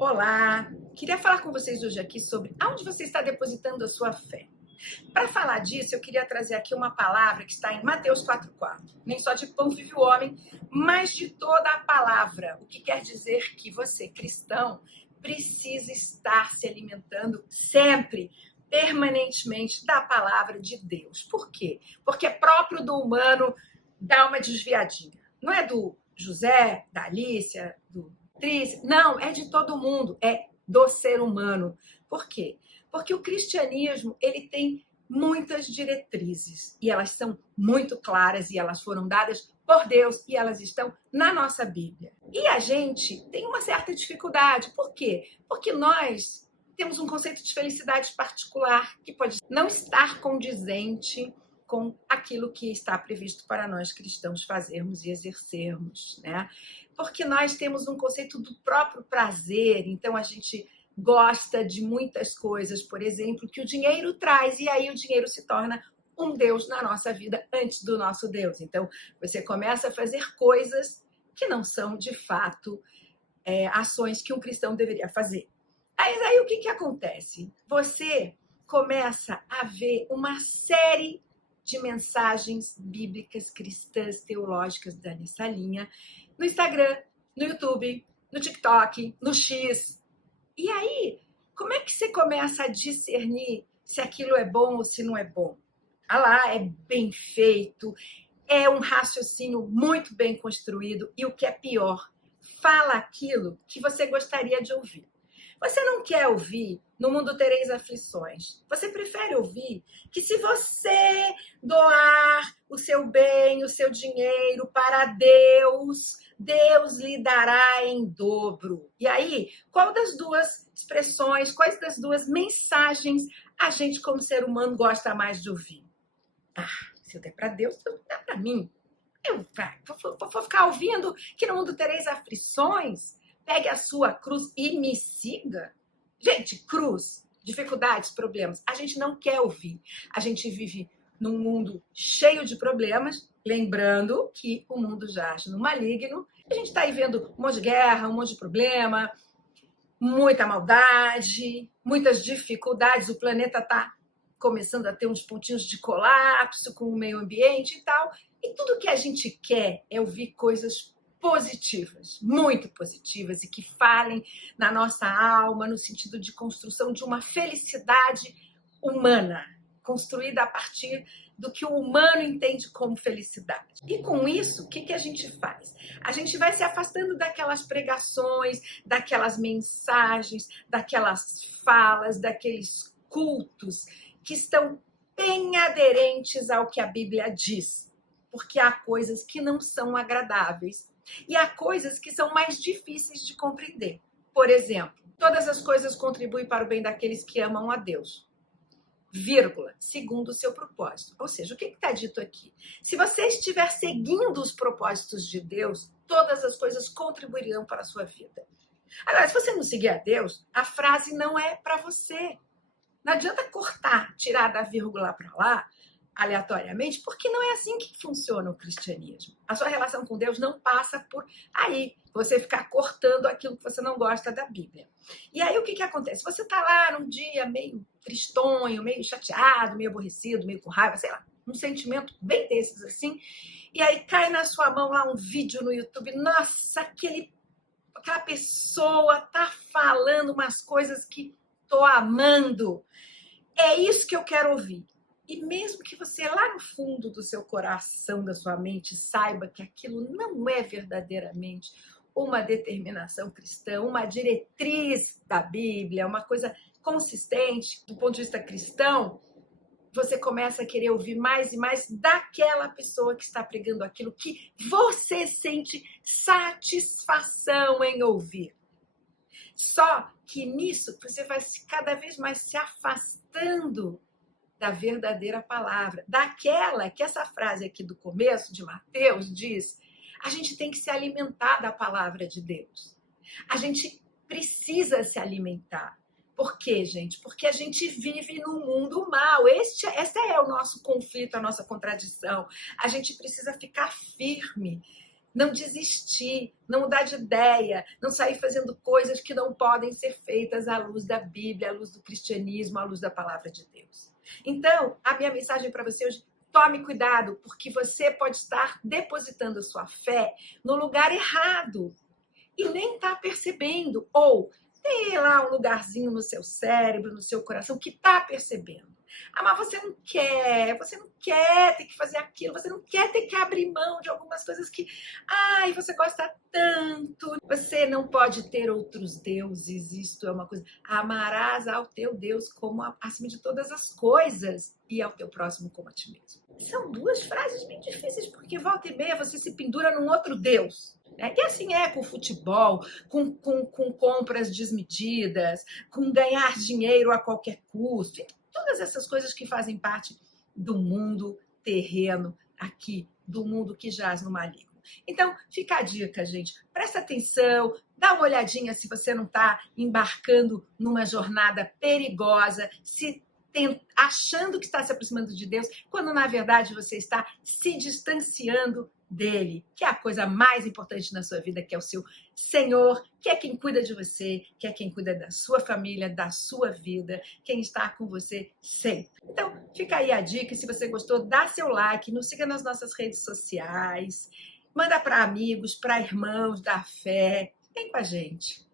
Olá, queria falar com vocês hoje aqui sobre aonde você está depositando a sua fé. Para falar disso, eu queria trazer aqui uma palavra que está em Mateus 4,4. Nem só de pão vive o homem, mas de toda a palavra. O que quer dizer que você, cristão, precisa estar se alimentando sempre, permanentemente, da palavra de Deus. Por quê? Porque é próprio do humano dar uma desviadinha. Não é do José, da Alicia, do Tris, não, é de todo mundo, é do ser humano. Por quê? Porque o cristianismo, ele tem muitas diretrizes e elas são muito claras e elas foram dadas por Deus e elas estão na nossa Bíblia. E a gente tem uma certa dificuldade. Por quê? Porque nós temos um conceito de felicidade particular que pode não estar condizente com aquilo que está previsto para nós cristãos fazermos e exercermos, né? Porque nós temos um conceito do próprio prazer, então a gente gosta de muitas coisas, por exemplo, que o dinheiro traz, e aí o dinheiro se torna um Deus na nossa vida antes do nosso Deus. Então, você começa a fazer coisas que não são, de fato, ações que um cristão deveria fazer. Aí o que acontece? Você começa a ver uma série de mensagens bíblicas, cristãs, teológicas nessa linha, no Instagram, no YouTube, no TikTok, no X. E aí, como é que você começa a discernir se aquilo é bom ou se não é bom? Ah lá, é bem feito, é um raciocínio muito bem construído e o que é pior, fala aquilo que você gostaria de ouvir. Você não quer ouvir "No mundo tereis aflições". Você prefere ouvir que se você doar o seu bem, o seu dinheiro para Deus, Deus lhe dará em dobro. E aí, qual das duas expressões, quais das duas mensagens a gente, como ser humano, gosta mais de ouvir? Se eu der para Deus, Deus dá para mim. Eu vou ficar ouvindo que no mundo tereis aflições? Pegue a sua cruz e me siga. Gente, cruz, dificuldades, problemas, a gente não quer ouvir. A gente vive num mundo cheio de problemas, lembrando que o mundo jaz no maligno. A gente está aí vendo um monte de guerra, um monte de problema, muita maldade, muitas dificuldades. O planeta está começando a ter uns pontinhos de colapso com o meio ambiente e tal. E tudo que a gente quer é ouvir coisas positivas, muito positivas, e que falem na nossa alma, no sentido de construção de uma felicidade humana, construída a partir do que o humano entende como felicidade. E com isso, o que a gente faz? A gente vai se afastando daquelas pregações, daquelas mensagens, daquelas falas, daqueles cultos que estão bem aderentes ao que a Bíblia diz, porque há coisas que não são agradáveis e há coisas que são mais difíceis de compreender. Por exemplo, todas as coisas contribuem para o bem daqueles que amam a Deus, vírgula, segundo o seu propósito. Ou seja, o que está dito aqui? Se você estiver seguindo os propósitos de Deus, todas as coisas contribuirão para a sua vida. Agora, se você não seguir a Deus, a frase não é para você. Não adianta cortar, tirar da vírgula para lá, aleatoriamente, porque não é assim que funciona o cristianismo. A sua relação com Deus não passa por aí, você ficar cortando aquilo que você não gosta da Bíblia. E aí o que acontece? Você está lá num dia meio tristonho, meio chateado, meio aborrecido, meio com raiva, sei lá, um sentimento bem desses assim, e aí cai na sua mão lá um vídeo no YouTube, nossa, aquela pessoa tá falando umas coisas que tô amando. É isso que eu quero ouvir. E mesmo que você lá no fundo do seu coração, da sua mente, saiba que aquilo não é verdadeiramente uma determinação cristã, uma diretriz da Bíblia, uma coisa consistente do ponto de vista cristão, você começa a querer ouvir mais e mais daquela pessoa que está pregando aquilo que você sente satisfação em ouvir. Só que nisso você vai cada vez mais se afastando da verdadeira palavra, daquela que essa frase aqui do começo de Mateus diz, a gente tem que se alimentar da palavra de Deus. A gente precisa se alimentar. Por quê, gente? Porque a gente vive num mundo mau. Esse é o nosso conflito, a nossa contradição. A gente precisa ficar firme não desistir, não mudar de ideia, não sair fazendo coisas que não podem ser feitas à luz da Bíblia, à luz do cristianismo, à luz da palavra de Deus. Então, a minha mensagem para você hoje: tome cuidado, porque você pode estar depositando sua fé no lugar errado e nem está percebendo, ou tem lá um lugarzinho no seu cérebro, no seu coração, que está percebendo. Ah, mas você não quer ter que fazer aquilo, você não quer ter que abrir mão de algumas coisas que, ai, você gosta tanto. Você não pode ter outros deuses, isto é uma coisa. Amarás ao teu Deus como acima de todas as coisas e ao teu próximo como a ti mesmo. São duas frases bem difíceis, porque volta e meia você se pendura num outro Deus. E assim é com o futebol, com compras desmedidas, com ganhar dinheiro a qualquer custo. Todas essas coisas que fazem parte do mundo terreno aqui, do mundo que jaz no maligno. Então, fica a dica, gente. Presta atenção, dá uma olhadinha se você não está embarcando numa jornada perigosa, achando que está se aproximando de Deus, quando na verdade você está se distanciando dele, que é a coisa mais importante na sua vida, que é o seu Senhor, que é quem cuida de você, que é quem cuida da sua família, da sua vida, quem está com você sempre. Então, fica aí a dica. Se você gostou, dá seu like, nos siga nas nossas redes sociais, manda para amigos, para irmãos da fé. Vem com a gente.